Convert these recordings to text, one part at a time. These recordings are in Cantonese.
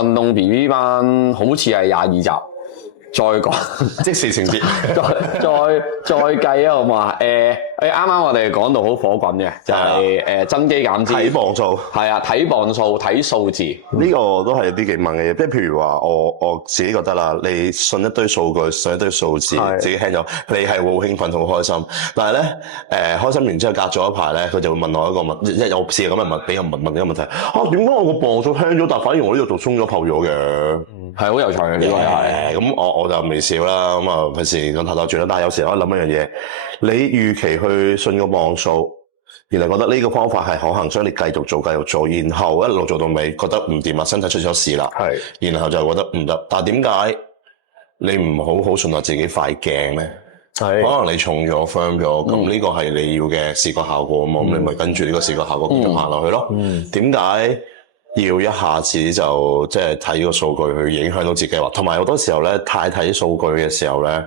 運動 BB 班好似係22集，再講即時情節，再計啊，好嘛？啱啱我哋講到好火滾嘅，就係增肌減脂，睇磅數，係啊，睇磅數，睇數字，呢個都係啲幾猛嘅嘢。即係譬如話，我自己覺得啦，你信一堆數據，信一堆數字，自己聽咗，你係會好興奮，好開心。但係咧，開心完之後隔咗一排咧，佢就會問我一個問，即係有試過咁樣俾人問呢個問題。點解我個磅數輕咗，但反而我呢度仲鬆咗泡咗嘅？係好有趣嘅呢個係。咁我就微笑啦，咁啊費事講太多住啦。但係有時我諗一樣嘢，你預期去信個磅數，原來覺得呢個方法係可行，所以你繼續做，然後一路做到尾，覺得唔掂啦，身體出咗事啦，然後就覺得唔得。但係點解你唔好信賴自己塊鏡咧？可能你重咗 firm 咗，咁呢個係你要嘅視覺效果啊嘛，咁你咪跟住呢個視覺效果繼續行落去咯。點解要一下子就即係睇個數據去影響到自己話？同埋好多時候咧，太睇數據嘅時候咧，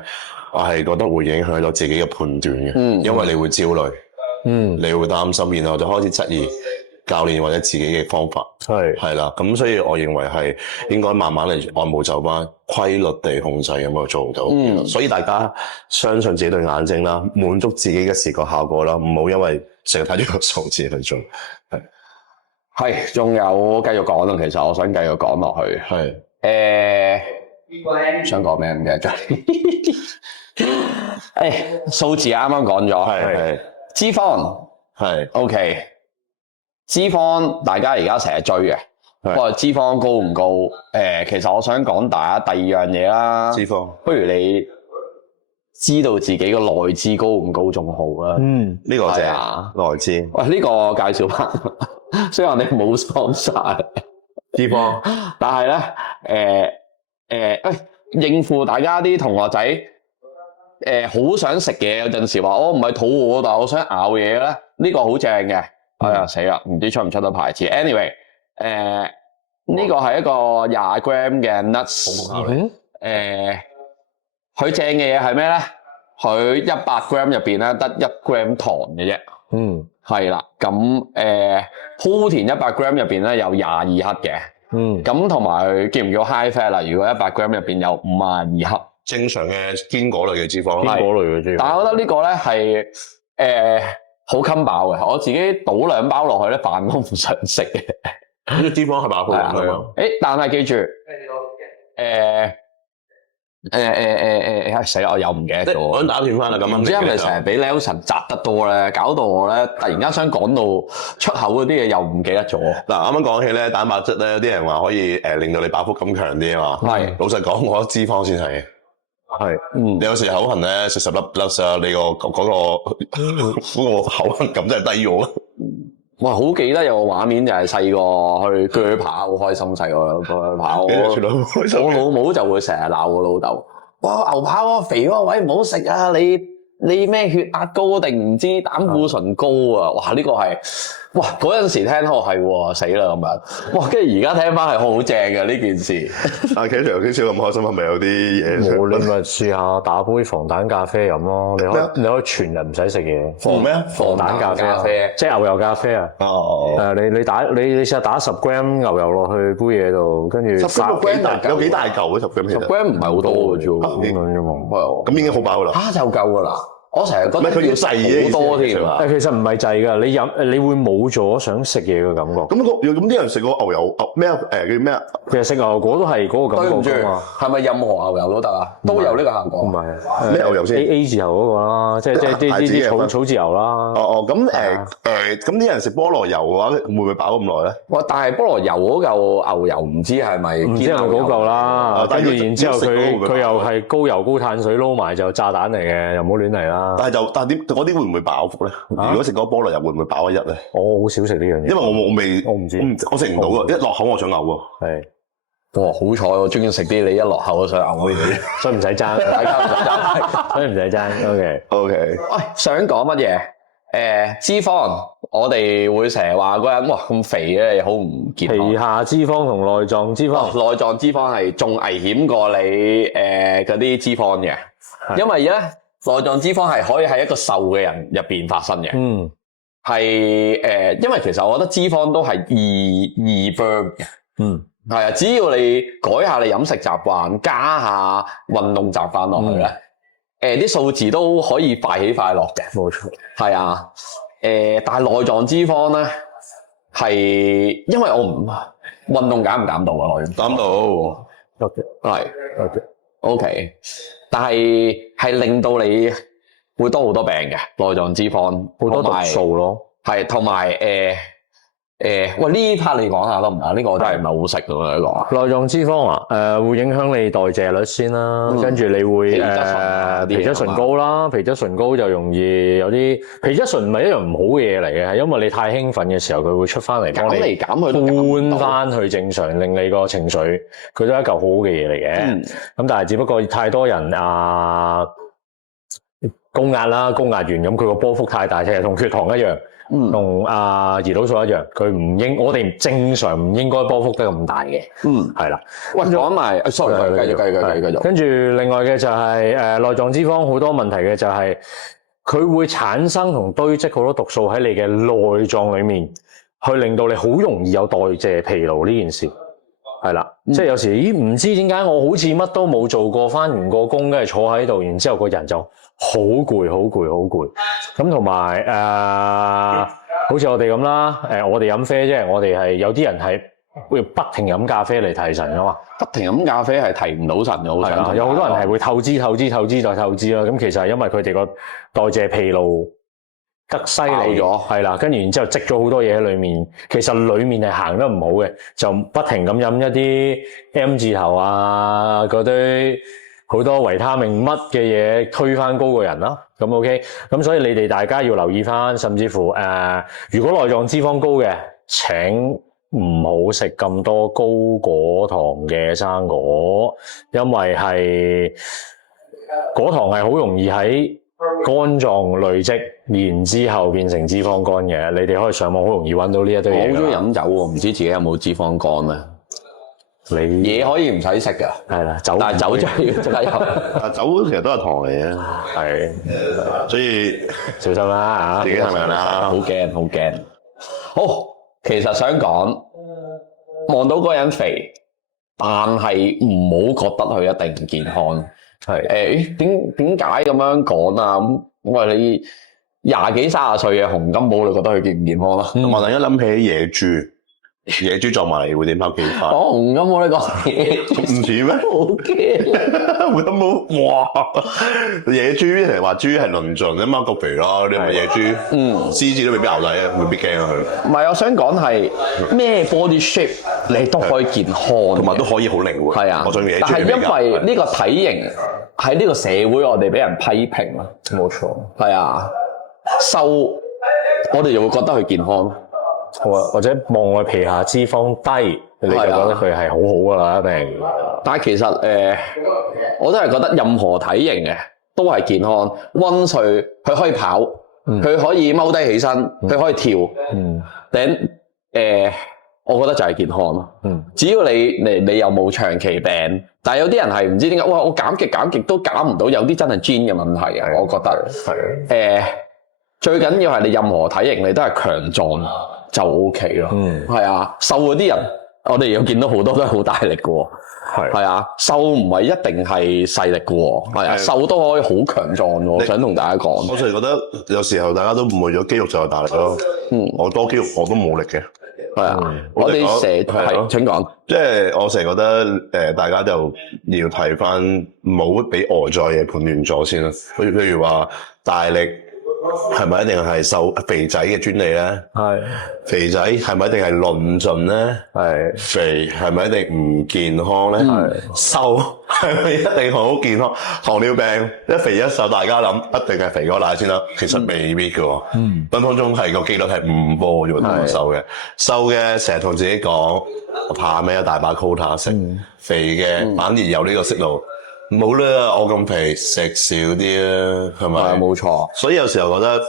我係覺得會影響到自己嘅判斷嘅，因為你會焦慮，你會擔心，然後就開始質疑教練或者自己嘅方法，係啦，咁所以我認為係應該慢慢嚟按部就班、規律地控制咁去做到。所以大家相信自己對眼睛啦，滿足自己嘅視覺效果啦，唔好因為成日睇住個數字去做。係，仲有繼續講咯。其實我想繼續講落去。想講咩唔記得咗。數字啱啱講咗，係脂肪係 OK。脂肪大家而家成日追嘅，不過脂肪高唔高？其實我想講大家第二樣嘢啦。脂肪，不如你知道自己個內脂高唔高仲好啦。呢個正啊，內脂。喂，呢個介紹翻。雖然你冇講晒脂肪，但係咧，應付大家啲同學仔，好想食嘢，有陣時話我唔係肚餓，但係我想咬嘢咧，呢個好正嘅。哎呀死啦，唔知出唔出到牌子。Anyway，呢個係一個20 gram 嘅 nuts。佢正嘅嘢係咩咧？佢100 gram 入邊咧得1 gram 糖嘅啫。係啦，咁鋪田100 gram 入邊咧有22克嘅，咁同埋叫唔叫 high fat 啦？如果100 gram 入邊有52克，正常嘅堅果類嘅脂肪，堅果類嘅脂肪。但係我覺得呢個咧係好襟飽嘅，我自己倒2包落去咧，飯都唔想食嘅。呢啲脂肪係飽腹㗎嘛？但係記住，死啦！我又唔記得咗。我想打斷翻啦，咁唔知係咪成日俾 Nelson 摘得多咧，搞到我咧突然間想講到出口嗰啲嘢又唔記得咗。嗱，啱啱講起咧，蛋白質咧，有啲人話可以令到你飽腹感強啲啊嘛。係，老實講，我覺得脂肪先係嘅。係，你有時口痕咧，食10粒啊，你個口痕感真係低咗。哇！好記得有個畫面就係細個去鋸扒，好開心。細個鋸扒，我老母就會成日鬧我老豆。哇！牛扒嗰個肥嗰個位唔好食啊！你咩血壓高定唔知膽固醇高啊？哇！呢個係哇嗰陣時聽到係喎死啦咁樣。哇！跟住而家聽翻係好正嘅呢件事。阿 K 頭先笑咁開心，係咪有啲嘢？冇，你咪試下打杯防彈咖啡飲咯。你可以全日唔使食嘢。防咩啊？防彈咖啡，即係牛油咖啡啊。你試下打10 gram 牛油落去杯嘢度，跟住10 gram 有幾大嚿嘅10 gram？ 10 gram 唔係好多嘅啫喎。咁已經好飽㗎啦。就夠㗎啦。我成日覺得佢要滯好多添。其實唔係滯㗎，你會冇咗想食嘢嘅感覺。咁啲人食個牛油咩啊？叫咩啊？其實食牛油果都係嗰個感覺㗎嘛。係咪任何牛油都得啊？都有呢個效果。唔係咩牛油先 ？A 字頭嗰個啦，即係啲草字油啦。咁啲人食菠蘿油嘅話，會唔會飽咁耐咧？哇！但係菠蘿油嗰嚿牛油唔知係咪？唔知係咪嗰嚿啦？跟住然之後佢又係高油高碳水撈埋就炸彈嚟嘅，又唔好亂嚟啦。但係嗰啲會唔會飽腹咧？如果食嗰菠蘿油會唔會飽一日咧？我好少食呢樣嘢，因為我唔知，我食唔到啊！一落口我想嘔喎。係，哇！好彩我中意食啲你一落口都想嘔嗰啲，所以唔使爭，大家唔使爭，所以唔使爭。OK。喂，想講乜嘢？脂肪，我哋會成日話嗰人哇咁肥嘅，好唔健康。皮下脂肪同內臟脂肪，內臟脂肪係仲危險過你嗰啲脂肪嘅，因為咧。內臟脂肪係可以喺一個瘦嘅人入邊發生嘅，係因為其實我覺得脂肪都係易 burn 嘅，係啊，只要你改下你飲食習慣，加下運動習慣落去咧，啲數字都可以快起快落嘅。冇錯。係啊，但係內臟脂肪咧係因為我唔運動減唔減到啊？內臟減到，OK，係 OK，但係令到你會多好多病嘅內臟脂肪，好多毒素咯。係同埋喂呢 part 你講下得唔得？呢個我真係唔係好識㗎呢個。內臟脂肪啊，會影響你代謝率先啦，跟住你會皮質醇高啦，皮質醇高就容易有啲皮質醇唔係一樣唔好嘅嘢嚟嘅，係因為你太興奮嘅時候，佢會出翻嚟幫你搬翻去正常，令你個情緒佢都係一嚿好好嘅嘢嚟嘅。咁但係只不過太多人高壓啦，高壓完咁佢個波幅太大，其實同血糖一樣。同胰島素一樣，我哋正常唔應該波幅得咁大嘅。係啦。喂，講埋 sorry， 繼續。跟住另外嘅就係內臟脂肪好多問題嘅就係佢會產生同堆積好多毒素喺你嘅內臟裏面，去令到你好容易有代謝疲勞呢件事。係啦，即係有時唔知點解我好似乜都冇做過，翻完個工跟住坐喺度，然之後個人就好攰。咁同埋好似我哋咁啦，我哋飲啡啫，我哋係有啲人係會不停飲咖啡嚟提神噶嘛。不停飲咖啡係提唔到神嘅，好想有好多人係會透支再透支啦。咁其實係因為佢哋個代謝疲勞得犀利咗，係啦，跟住然之後積咗好多嘢喺裏面，其實裏面係行得唔好嘅，就不停咁飲一啲 M 字頭嗰堆好多維他命乜嘅嘢推翻高個人啦。咁 OK， 咁所以你哋大家要留意翻，甚至乎如果內臟脂肪高嘅，請唔好食咁多高果糖嘅生果，因為係果糖係好容易喺肝臟累積，然之後變成脂肪肝嘅。你哋可以上網好容易揾到呢一堆嘢。我好中意飲酒喎，唔知自己有冇脂肪肝咧？嘢可以唔使食㗎，係啦，酒但係酒真係要即刻飲。酒其實都係糖嚟嘅，係，所以小心啦嚇，自己係咪啦？好驚。好，其實想講，望到嗰個人肥，但係唔好覺得佢一定唔健康。係點解咁樣講啊？咁喂，你20幾30歲嘅洪金寶，你覺得佢健唔健康啊？我突然間諗起野豬撞埋嚟會點跑幾快？洪金寶呢個唔似咩？好驚！洪金寶哇！野豬成日話豬係論盡啊嘛，個肥咯，你咪野豬，獅子都未必牛仔啊，未必驚啊佢。唔係，我想講係咩 body shape 你都可以健康，同埋都可以好靈活。係啊，我想野豬但係因為呢個體型喺呢個社會，我哋俾人批評啦。冇錯。係啊，瘦我哋就會覺得佢健康。或者望佢皮下脂肪低，你就覺得佢係好好噶啦，一定。但係其實我都係覺得任何體型嘅都係健康。溫瑞佢可以跑，佢可以踎低起身，佢可以跳。我覺得就係健康咯。只要你有冇長期病，但係有啲人係唔知點解，哇！我減極都減唔到，有啲真係 gene 嘅問題啊。我覺得最緊要係你任何體型你都係強壯就 OK 咯。係啊，瘦嗰啲人我哋又見到好多都係好大力嘅喎。係啊，瘦唔係一定係細力嘅喎。係啊，瘦都可以好強壯喎。我想同大家講，我成日覺得有時候大家都誤會咗肌肉就係大力咯。我多肌肉我都冇力嘅。係啊，我哋成日係請講，即係我成日覺得大家就要睇翻，唔好俾外在嘢判斷咗先啦。譬如話大力係咪一定係瘦肥仔嘅專利咧？係肥仔係咪一定係論盡咧？係肥係咪一定唔健康咧？係瘦係咪一定好健康？糖尿病一肥一瘦，大家諗一定係肥過奶先啦。其實未必嘅喎。分分鐘係個機率係5波啫喎，同瘦嘅。瘦嘅成日同自己講，我怕咩啊？大把 quota 食。肥嘅反而有呢個息路。冇啦，我咁肥食少啲啦，係咪？係冇錯。所以有時候覺得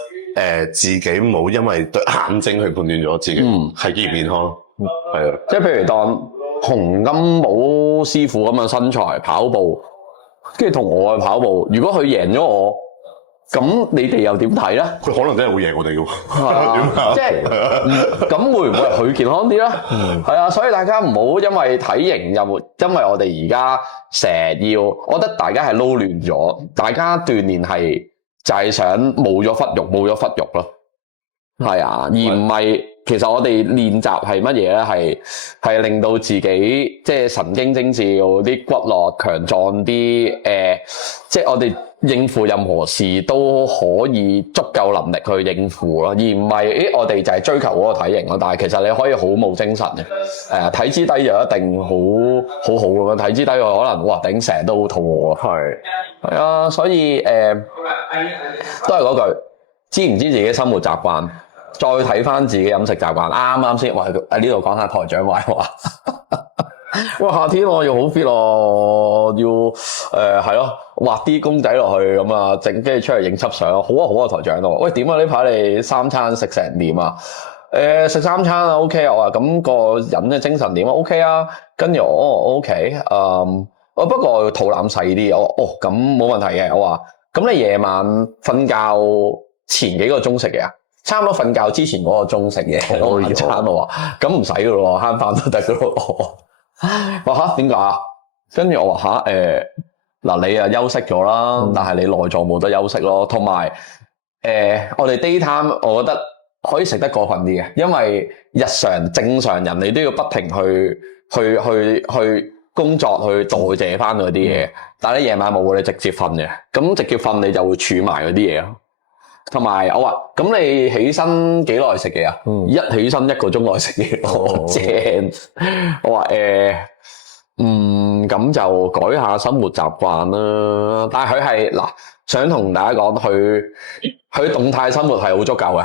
自己冇因為對眼睛去判斷咗自己係健唔健康。係啊，即係譬如當洪金寶師傅咁嘅身材跑步，跟住同我去跑步，如果佢贏咗我，咁你哋又點睇咧？佢可能真係會贏我哋嘅即係咁會唔會係佢健康啲咧？係啊，所以大家唔好因為體型因為我哋而家成日要，我覺得大家係撈亂咗，大家鍛鍊係就係想冇咗忽肉咯，係啊，而唔係其實我哋練習係乜嘢咧？係令到自己即係神經精緻，啲骨骼強壯啲，即係我哋應付任何事都可以足夠能力去應付咯，而唔係我哋就係追求嗰個體型咯。但係其實你可以好冇精神嘅，體脂低就一定好好咁樣，體脂低就可能哇頂成日都好肚餓。係啊，所以都係嗰句，知唔知自己生活習慣？再睇翻自己飲食習慣，啱先，哇！喺呢度講下台長壞話。哇！夏天我要好 fit 咯，要係咯，畫啲公仔落去咁啊，跟住出嚟影輯相。好啊，台長咯。喂，點啊？呢排你三餐食成點啊？食三餐啊 ，OK 啊。我話咁個人嘅精神點啊 ？OK 啊。跟住我 OK，不過肚腩細啲。我咁冇問題嘅。我話咁你夜晚瞓覺前幾個鐘食嘢啊？差唔多瞓覺之前嗰個鐘食嘢，晚餐我話咁唔使噶咯，慳飯都得噶咯。話吓點解啊？跟住我話吓嗱，你啊休息咗啦，但係你內臟冇得休息咯。同埋我哋 daytime 我覺得可以食得過分啲嘅，因為日常正常人你都要不停去工作去代謝翻嗰啲嘢，但係你夜晚冇，你直接瞓嘅，咁直接瞓你就會儲埋嗰啲嘢咯。同埋我話咁你起身幾耐食嘢啊？一起身1個鐘內食嘢，正。我話咁就改下生活習慣啦。但係佢係嗱，想同大家講，佢動態生活係好足夠嘅。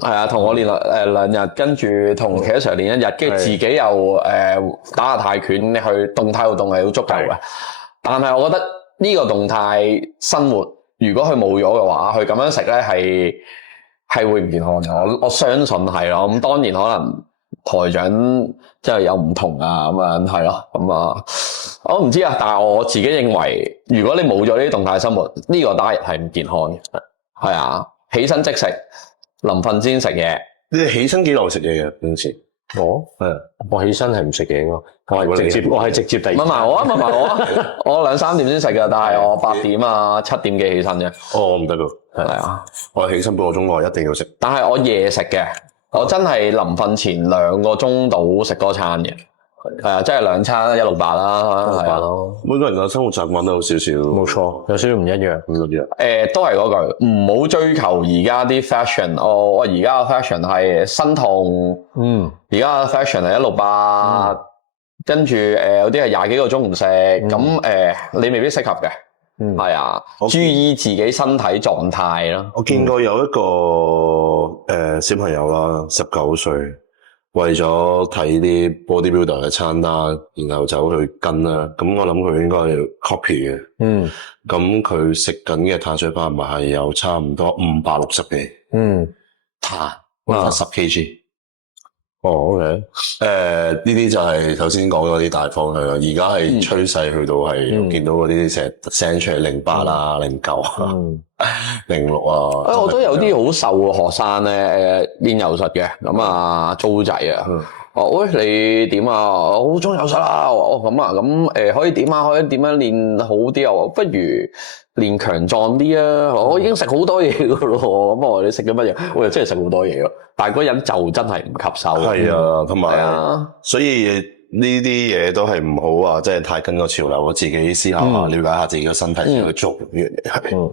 係啊，同我練2日，跟住同其他時候練1日，跟住自己又打下泰拳，你去動態活動係好足夠嘅。但係我覺得呢個動態生活，如果佢冇咗嘅話，佢咁樣食咧係會唔健康嘅。我相信係咯。咁當然可能台長即係有唔同啊，咁樣係咯。咁啊，我唔知啊。但係我自己認為，如果你冇咗呢啲動態生活，呢個diet係唔健康嘅。係啊，起身即食，臨瞓先食嘢。你哋起身幾耐食嘢嘅平時？我起身係唔食嘢咯，我係直接第二。問埋我啊，我2、3點先食㗎，但係我8點啊7點幾起身啫。我唔得㗎，係啊，我起身半個鐘內一定要食。但係我夜食嘅，我真係臨瞓前2個鐘到食嗰餐嘅。係啊，即係2餐168啦，係啊。每個人嘅生活習慣都有少少，冇錯，有少少唔一樣。都係嗰句，唔好追求而家啲 fashion。我而家嘅 fashion 係身痛，而家嘅 fashion 係168，跟住有啲係20幾個鐘唔食，咁你未必適合嘅。係啊，注意自己身體狀態咯。我見過有一個小朋友啦，19歲。為咗睇啲 bodybuilder 嘅餐單，然後走去跟啦。咁我諗佢應該係 copy 嘅。咁佢食緊嘅碳水化合物係有差唔多560幾。碳10 kg。OK。呢啲就係頭先講嗰啲大方向啦。而家係趨勢去到係見到嗰啲成日 send 出嚟08啊、09啊、06啊。我都有啲好瘦嘅學生咧，練柔術嘅，咁啊租仔啊。喂，你點啊？我好中意柔術啦。咁啊，咁可以點啊？可以點樣練好啲啊？不如練強壯啲啊！我已經食好多嘢噶咯。咁我你食咗乜嘢？我又真係食好多嘢咯。但係嗰人就真係唔吸收。係啊，同埋所以呢啲嘢都係唔好話，即係太跟個潮流。我自己思考下，了解下自己嘅身體先去做呢樣嘢。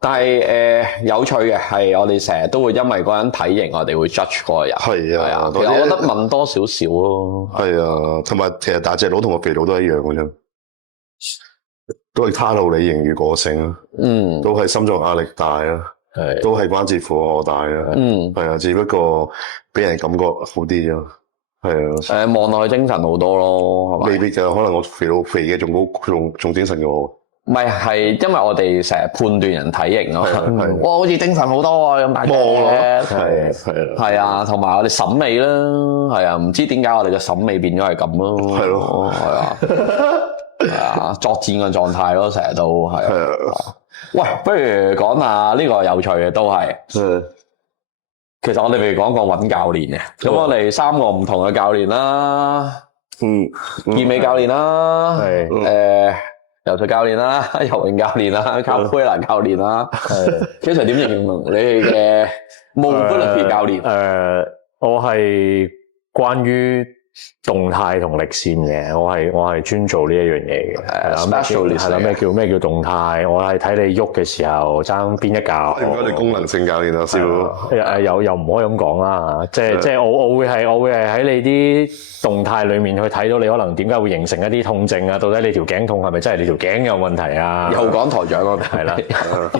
但係有趣嘅係，我哋成日都會因為嗰人體型，我哋會 judge 嗰個人。係啊，其實我覺得問多少少咯。係啊，同埋其實大隻佬同個肥佬都一樣嘅啫，都係卡路里盈餘過剩啊。都係心臟壓力大啊。都係關節負荷大啊。係啊，只不過俾人感覺好啲咯。係啊。望落去精神好多咯。未必㗎，可能我肥佬肥嘅仲高，仲精神過我。唔係因為我哋成日判斷人體型咯，哇，好似精神好多啊，咁大隻，係啊，同埋我哋審美啦，係啊，唔知點解我哋嘅審美變咗係咁咯，係咯，係啊，作戰嘅狀態咯，成日都係啊，喂，不如講下呢個有趣嘅都係。其實我哋未講過揾教練嘅，咁我哋3個唔同嘅教練啦，健美教練啦，游水教練啦，游泳教練啦，卡佩蘭教練啦，其實點形容你哋嘅 mobility 教練？我係關於動態同力線嘅，我係專做呢一樣嘢嘅。specialist 係啦，咩叫動態？我係睇你喐嘅時候爭邊一教。應該你功能性教練啊，少又唔可以咁講啦。即係我會係喺你啲動態裡面去睇到你可能點解會形成一啲痛症啊？到底你條頸痛係咪真係你條頸有問題啊？又講台長咯，係啦，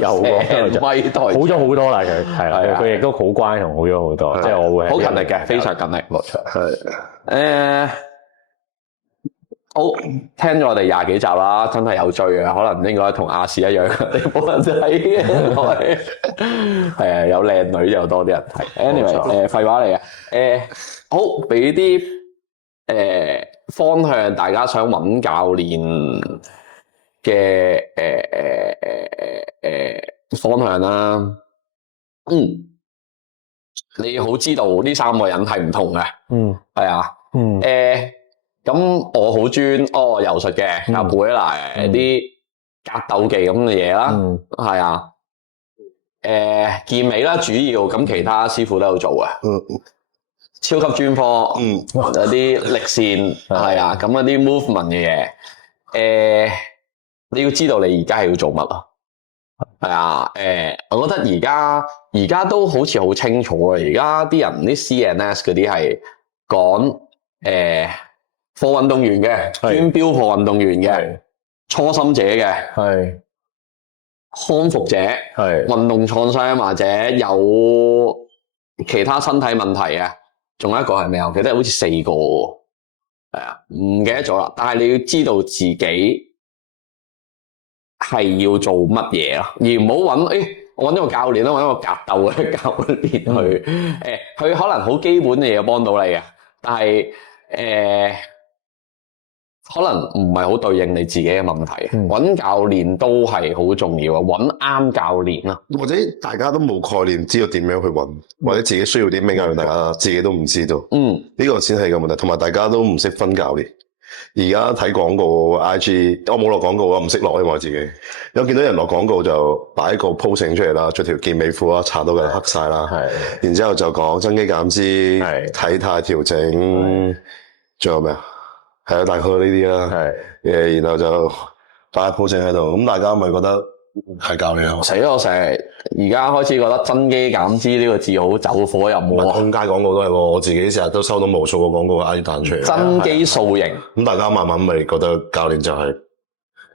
又講威台長好咗好多啦，係啦，佢亦都好乖同好咗好多。即係我會好勤力嘅，非常勤力，冇錯。好，聽咗我哋20幾集啦，真係有追嘅，可能應該同亞視一樣，你冇人睇嘅，係啊，有靚女就多啲人睇。Anyway， 廢話嚟嘅，好，俾啲方向，大家想揾教練嘅方向啦。你好知道呢3個人係唔同嘅，係啊，咁我好專柔術嘅，阿貝啦，啲格鬥技咁嘅嘢啦，係啊，健美啦主要，咁其他師傅都有做嘅，超級專科，有啲力線，係啊，咁一啲 movement 嘅嘢，你要知道你而家係要做乜咯，係啊，我覺得而家都好似好清楚啊，而家啲人啲 CNS 嗰啲係講課運動員嘅，專標課運動員嘅，初心者嘅，康復者，運動創傷或者有其他身體問題嘅，仲有一個係咩？我記得好似4個，係啊，唔記得咗啦。但係你要知道自己係要做乜嘢咯，而唔好揾我揾一個教練啦，揾一個格鬥嘅教練去，佢可能好基本嘅嘢幫到你嘅，但係可能唔係好對應你自己嘅問題，揾教練都係好重要啊！揾啱教練啦，或者大家都冇概念，知道點樣去揾，或者自己需要啲咩教練，大家自己都唔知道。呢個先係個問題，同埋大家都唔識分教練。而家睇廣告 IG， 我冇落廣告啊，唔識落，因為我自己有見到人落廣告就擺個 posing 出嚟啦，着條健美褲啦，搽到佢黑晒啦，然之後就講增肌減脂、體態調整，仲有咩啊？係啊，大概呢啲啦，然後就擺個 posing 喺度，咁大家咪覺得係教練啊？死咯！我成日而家開始覺得增肌減脂呢個字好走火入魔。通街廣告都係喎，我自己成日都收到無數個廣告嗌彈出嚟。增肌塑形，咁大家慢慢咪覺得教練就係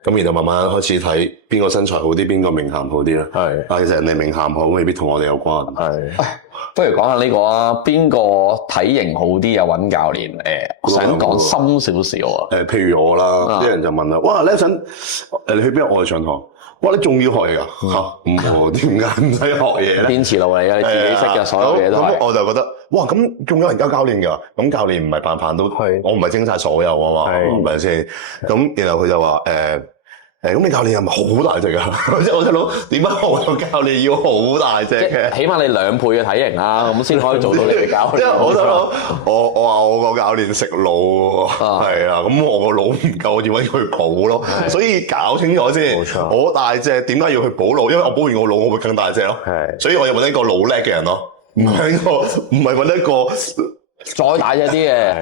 咁，然後慢慢開始睇邊個身材好啲，邊個名銜好啲啦。但其實人哋名銜好未必同我哋有關。不如講下呢個啊，邊個體型好啲又揾教練？想講深少少啊。譬如我啦，啲人就問啦，哇，你想你去邊度外上堂？哇！你仲要學嘢㗎嚇？唔喎，點解唔使學嘢咧？堅持路嚟嘅，你自己識嘅所有嘢都係。咁我就覺得，哇！咁仲有人教練㗎？咁教練唔係扮都，我唔係精晒所有啊嘛，係咪先？咁然後佢就話咁你教練係咪好大隻啊？即係我細佬點解我個教練要好大隻嘅？起碼你2倍嘅體型啦，咁先可以做到你嘅教練。即係我細佬，我話我個教練食腦喎，係啊，咁我個腦唔夠，我要揾佢補咯。所以搞清楚先，我大隻點解要去補腦？因為我補完個腦，我會更大隻咯。所以我要揾一個腦叻嘅人咯，唔係揾一個。再大隻啲嘅，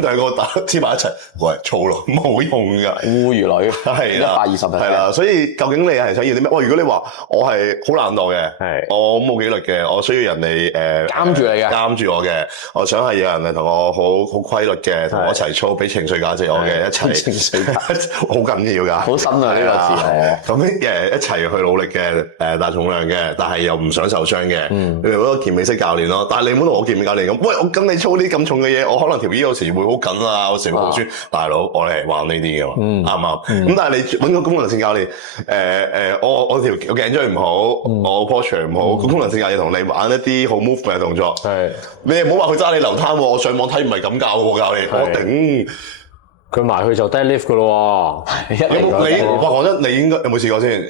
兩個黐埋一齊，喂，粗咯，冇用噶，烏魚女係啦，120%係啦，所以究竟你係想要啲咩？如果你話我係好懶惰嘅，我冇紀律嘅，我需要人哋監住你嘅，監住我嘅，我想係有人嚟同我好規律嘅，同我一齊操，俾情緒價值我嘅，一齊情緒價值好緊要噶，好新啊呢個字，咁一齊去努力嘅，大重量嘅，但係又唔想受傷嘅，你嗰個健美式教練咯，但係你唔好同我健美教練咁，喂，我跟你操啲咁重嘅嘢，我可能條衣有時會好緊啊，有時會好酸。大佬，我哋係玩呢啲嘅嘛，啱唔啱？咁但係你揾個功能性教練，我條頸椎唔好，我 posture 唔好，個功能性教練同你玩一啲好 movement 嘅動作，你唔好話佢揸你流灘喎，我上網睇唔係咁教喎，教練，我頂，佢埋去就 deadlift 噶咯喎。你話講真，你應該有冇試過先？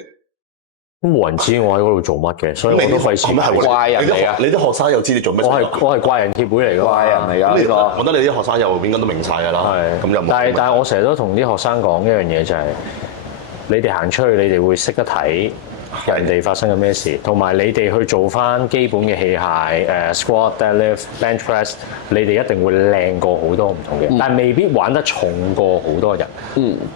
都冇人知我喺嗰度做乜嘅，所以我都費事。咁係喎，怪人嚟㗎你啲學生又知你做咩？我係怪人協會嚟㗎，怪人嚟㗎呢個。我覺得你啲學生又應該都明晒㗎啦。係咁就冇。但係我成日都同啲學生講一樣嘢就係，你哋行出去，你哋會識得睇人哋發生緊咩事，同埋你哋去做翻基本嘅器械，squat、deadlift、bench press， 你哋一定會靚過好多唔同嘅，但係未必玩得重過好多人。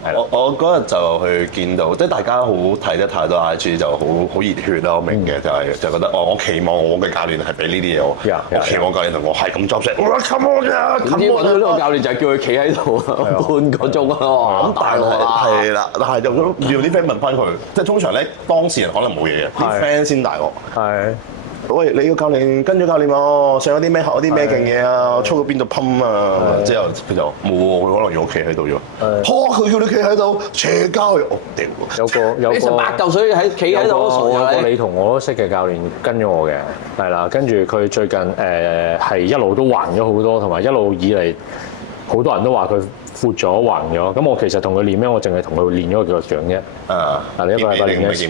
係啦。我嗰日就去見到，即係大家好睇得太多 IG 就好熱血啦，我明嘅就覺得我期望我嘅教練係俾呢啲嘢我，我期望教練同我係咁 job set，我 come on 呀！點知揾到呢個教練就係叫佢企喺度半個鐘啊！咁但係啦，但係就要啲 friend 問翻佢，即係通常咧當事人可能冇嘢嘅，啲 friend 先大鑊。係。喂，你個教練跟咗教練喎，上咗啲咩學咗啲咩勁嘢啊？操到邊度噴啊？之後佢就冇喎，佢可能要企喺度咗。佢叫你企喺度斜交佢，我屌！有個8嚿水喺企喺度都傻有個你同我都識嘅教練跟咗我嘅，係啦，跟住佢最近係一路都橫咗好多，同埋一路以嚟好多人都話佢闊咗橫咗。咁我其實同佢練咩？我淨係同佢練咗個腳掌啫。你一個禮拜練一次。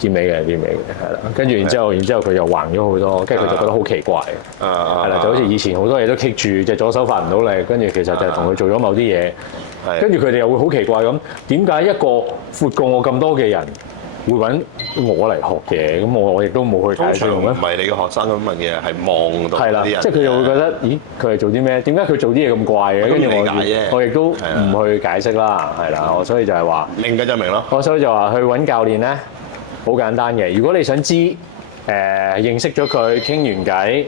健美嘅，係啦，跟住然之後佢又橫咗好多，跟住佢就覺得好奇怪，係啦，就好似以前好多嘢都棘住，隻左手發唔到力，跟住其實就係同佢做咗某啲嘢，跟住佢哋又會好奇怪咁，點解一個闊過我咁多嘅人會揾我嚟學嘅？咁我亦都冇去解釋。唔係你個學生咁問嘅，係望到啲人。即係佢又會覺得，咦，佢係做啲咩？點解佢做啲嘢咁怪嘅？跟住我亦都唔去解釋啦，係啦，我所以就係話明嘅就明咯。我所以就話去揾教練咧。好簡單嘅，如果你想知認識咗佢傾完偈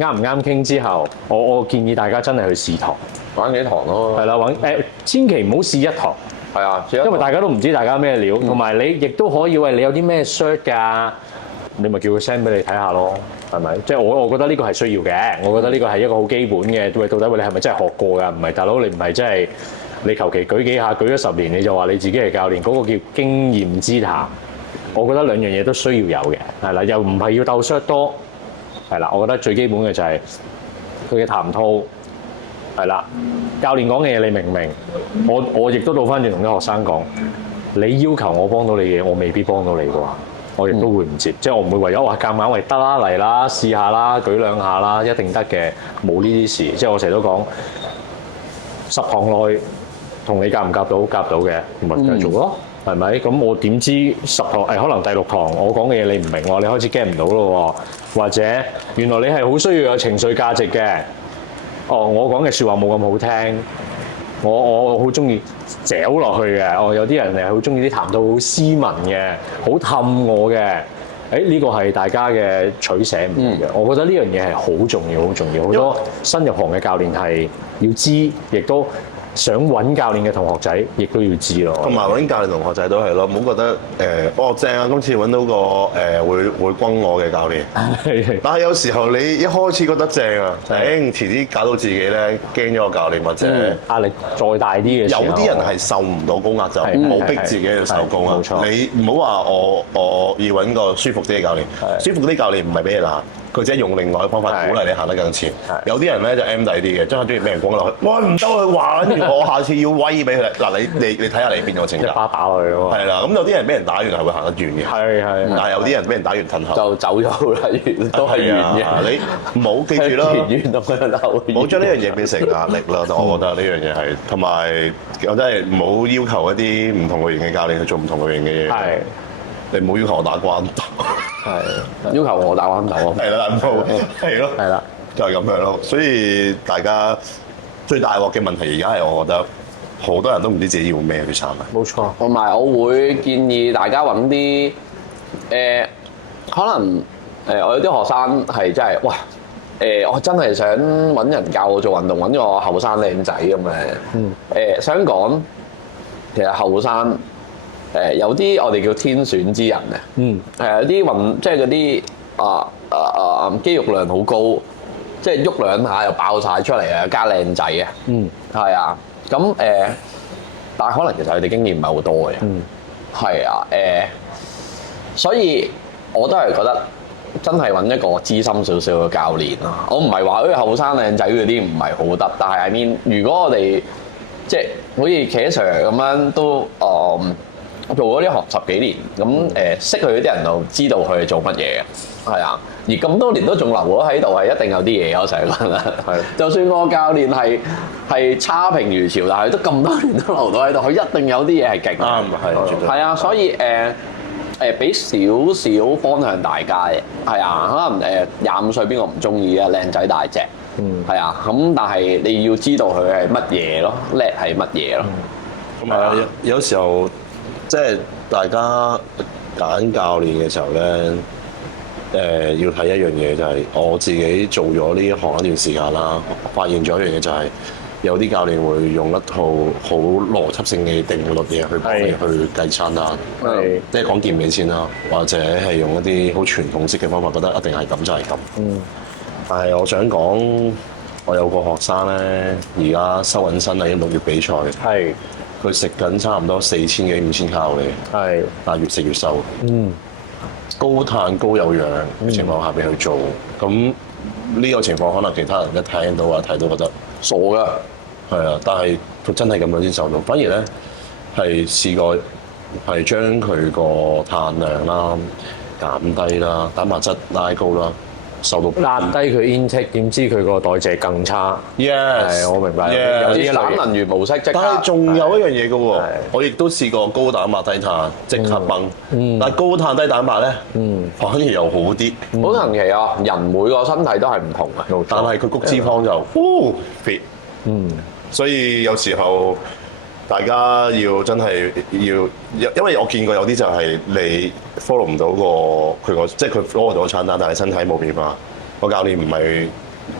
啱唔啱傾之後，我建議大家真係去試堂，玩幾堂咯。係啦，千祈唔好試一堂。係啊，因為大家都唔知大家咩料，同埋你亦都可以喂，你有啲咩 cert 㗎，你咪叫佢 send 俾你睇下咯，係咪？即係我覺得呢個係需要嘅，我覺得呢個係一個好基本嘅。喂，到底你係咪真係學過㗎？唔係大佬，你唔係真係你求其舉幾下，舉咗10年你就話你自己係教練，嗰個叫經驗之談。我覺得兩樣嘢都需要有嘅，係啦，又唔係要鬥 short 多，係啦，我覺得最基本嘅就係佢嘅談吐，係啦，教練講嘅嘢你明唔明？我亦都倒翻轉同啲學生講，你要求我幫到你嘅嘢，我未必幫到你嘅話，我亦都會唔接，即係我唔會為咗話夾硬為得啦嚟啦，試下啦，舉兩下啦，一定得嘅，冇呢啲事，即係我成日都講10堂內同你夾唔夾到嘅，咪繼續咯。係咪？咁我點知10堂可能第6堂我講嘅嘢你唔明喎，你開始 get 唔到咯喎，或者原來你係好需要有情緒價值嘅。我講嘅説話冇咁好聽，我好中意嚼落去嘅。有啲人係好中意啲談吐好斯文嘅，好氹我嘅。呢個係大家嘅取捨唔同嘅。我覺得呢樣嘢係好重要，好重要。好多新入行嘅教練係要知，亦都想揾教練嘅同學仔，亦都要知咯。同埋揾教練同學仔都係咯，唔好覺得正啊！今次揾到個會轟我嘅教練。但係有時候你一開始覺得正啊，遲啲搞到自己咧驚咗個教練或者壓力再大啲嘅時候，有啲人係受唔到高壓就唔好逼自己去受高壓。冇錯，你唔好話我要揾個舒服啲嘅教練，舒服啲教練唔係俾你難。佢只係用另外嘅方法鼓勵你行得更前。有啲人咧就 M 底啲嘅，真係中意俾人講落去。哇！唔得佢話，跟住我下次要威俾佢。嗱，你睇下你變咗性格。一巴打落去咯。係啦，咁有啲人俾人打完係會行得遠嘅。係。但係有啲人俾人打完褪後就走咗啦，都係遠嘅。你唔好記住咯，遠咁樣後。唔好將呢樣嘢變成壓力啦。我覺得呢樣嘢係，同埋我真係唔好要求一啲唔同類型嘅教練去做唔同類型嘅嘢。係。你唔好要求我打關鬥。係要求我打關鬥啊！係啦，唔好係咯，係啦，就係咁樣咯。所以大家最大鑊嘅問題而家係，我覺得好多人都唔知自己要咩去參加。冇錯，同埋我會建議大家揾啲可能我有啲學生係真係哇我真係想揾人教我做運動，揾個後生靚仔咁嘅。想講其實後生。有啲我哋叫天選之人嘅，有啲即係嗰啲肌肉量好高，即係喐兩下又爆晒出嚟啊，加靚仔嘅，係啊，咁但係可能其實佢哋經驗唔係好多嘅，係啊，所以我都係覺得真係揾一個資深少少嘅教練咯。我唔係話啲後生靚仔嗰啲唔係好得，但係 I mean 如果我哋即係好似茄 Sir 咁樣都做咗呢行10幾年，咁識佢嗰啲人就知道佢係做乜嘢嘅，係啊。而咁多年都仲留咗喺度，係一定有啲嘢，我成日覺得。係，就算個教練係差評如潮，但係都咁多年都留到喺度，佢一定有啲嘢係勁。啱，係係啊，所以俾少少方向大家嘅，係啊，可能25歲邊個唔中意啊？靚仔大隻，係啊，咁但係你要知道佢係乜嘢咯，叻係乜嘢咯。咁啊，有時候即係大家揀教練嘅時候咧，要睇一樣嘢就係我自己做咗呢一行一段時間啦，發現咗一樣嘢就係有啲教練會用一套好邏輯性嘅定律嘢去幫你去計餐單，即係講健美先啦，或者係用一啲好傳統式嘅方法，覺得一定係咁就係咁。但係我想講，我有個學生咧，而家收緊身啦，已經6月比賽。佢食緊差唔多4000幾5000卡路里，但係越食越瘦。高碳高有氧嘅情況下俾佢做，咁呢個情況可能其他人一聽到啊睇到覺得傻㗎，係啊，但係佢真係咁樣先瘦到。反而咧係試過係將佢個碳量啦減低啦，蛋白質拉高啦。受到壓低佢 intake，點知佢個代謝更差。Yes，我明白。有啲省能源模式即刻。但係仲有一樣嘢嘅喎，我亦都試過高蛋白低碳即刻崩，但係高碳低蛋白咧，反而又好啲。好神奇啊！人每個身體都係唔同嘅，但係佢谷脂肪就fit。所以有時候大家要真係要，因為我見過有啲就係你 follow 唔到佢個，即係佢 follow 到個餐單，但係身體冇變化。個教練唔係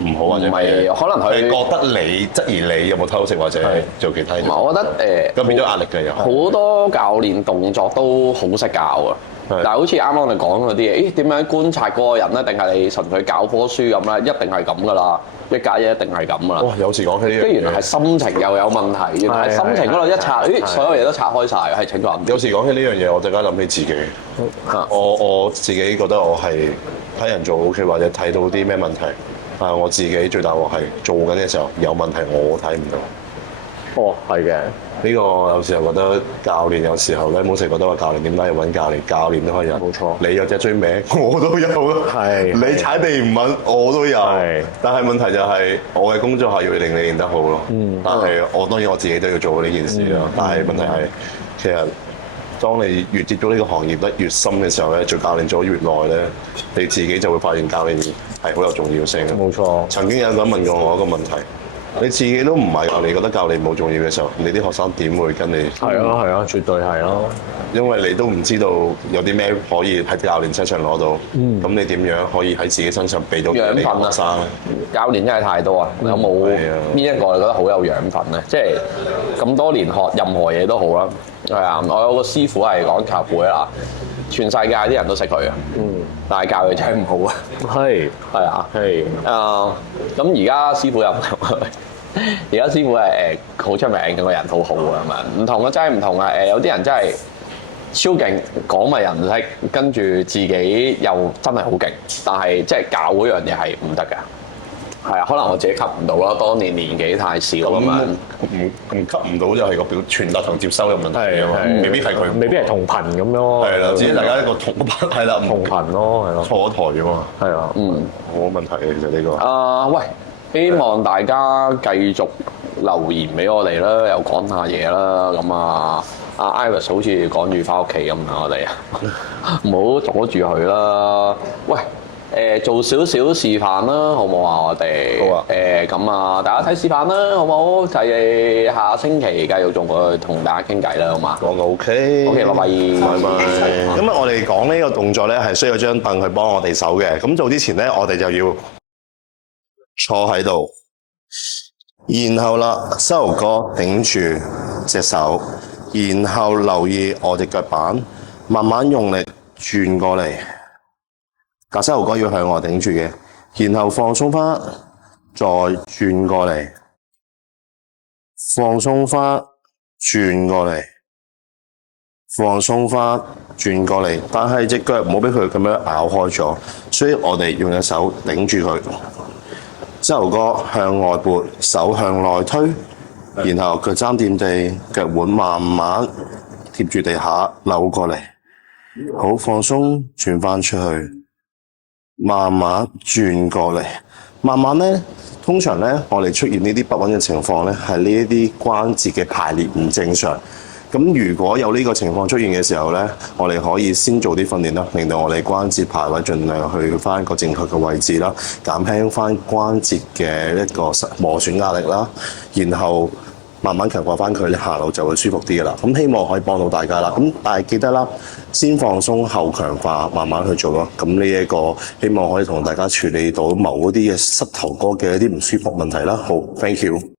唔好或者咩，可能佢覺得你質疑你有冇偷食或者做其他嘢。我覺得咁變咗壓力嘅又。好多教練動作都好識教啊，但係好似啱啱我哋講嗰啲嘢，咦點樣觀察嗰個人咧？定係你純粹教科書咁咧？一定係咁噶啦，1+1一定係咁噶啦。哇！有時講起呢樣嘢，跟住原來係心情又有問題，原來係心情嗰度一拆，咦所有嘢都拆開晒，係請咗人。有時講起呢樣嘢，我突然間諗起自己，我自己覺得我係睇人做 OK 或者睇到啲咩問題，但係我自己最大鑊係做緊嘅時候有問題，我睇唔到。係嘅。呢個有時候覺得教練有時候咧，冇成日覺得話教練點解要揾教練？教練都可以有。冇錯。你有隻追名，我都有咯。你踩地唔穩，我都有。但係問題就係我嘅工作係要令你練得好咯。但係我當然我自己都要做呢件事咯。但係問題係其實當你越接觸呢個行業得越深嘅時候咧，做教練做越耐咧，你自己就會發現教練係好有重要性。冇錯。曾經有個人問過我一個問題。你自己都唔係教練，覺得教練冇重要嘅時候，你啲學生點會跟你？係啊，絕對係咯。因為你都唔知道有啲咩可以喺教練身上攞到，咁你點樣可以喺自己身上俾到你學生咧？教練真係太多啊！有冇邊一個你覺得好有養分咧？即係咁多年學任何嘢都好啦。係啊，我有個師傅係講球會啦，全世界啲人都識佢啊。但係教佢真係唔好啊。係啊。咁而家師傅又唔同。而家師傅係好出名嘅，個人好好啊嘛，唔同啊，真係唔同啊！有啲人真係超勁，講咪人唔識，跟住自己又真係好勁，但係即係教嗰樣嘢係唔得㗎。係啊，可能我自己吸唔到啦，當年年紀太少咁樣，唔吸唔到就係個表傳達同接收嘅問題啊嘛，未必係佢，未必係同頻咁樣咯。係啦，只係大家一個同頻係啦，同頻咯，係咯，錯台啊嘛。係啊，冇問題嘅其實呢個。喂。希望大家繼續留言俾我哋啦，又講下嘢啦。咁阿 Iris 好似趕住翻屋企咁啊，我哋唔好阻住佢啦。喂，做少少示範啦，好唔好啊？我哋好啊。咁大家睇示範啦，好唔好？就係下星期繼續仲會同大家傾偈啦，好嘛？講 OK。OK，拜拜。拜拜。今日我哋講呢個動作咧，係需要張凳去幫我哋手嘅。咁做之前咧，我哋就要坐喺度，然後啦，膝頭哥頂住隻手，然後留意我隻腳板，慢慢用力轉過嚟，架膝頭哥要向外頂住嘅，然後放鬆返，再轉過嚟，放鬆返，轉過嚟，放鬆返，轉過嚟，但係隻腳唔好俾佢咁樣咬開咗，所以我哋用隻手頂住佢。膝頭哥向外撥，手向內推，然後腳踭掂地，腳腕慢慢貼住地下扭過嚟，好放鬆，轉翻出去，慢慢轉過嚟，慢慢咧。通常咧，我哋出現呢啲不穩嘅情況咧，係呢一啲關節嘅排列唔正常。咁如果有呢個情況出現嘅時候咧，我哋可以先做啲訓練啦，令到我哋關節排位盡量去翻個正確嘅位置啦，減輕翻關節嘅一個磨損壓力啦，然後慢慢強化翻佢，你行路就會舒服啲嘅啦。咁希望可以幫到大家啦。咁但係記得啦，先放鬆後強化，慢慢去做咯。咁呢一個希望可以同大家處理到某啲嘅膝頭哥嘅一啲唔舒服問題啦。好，thank you。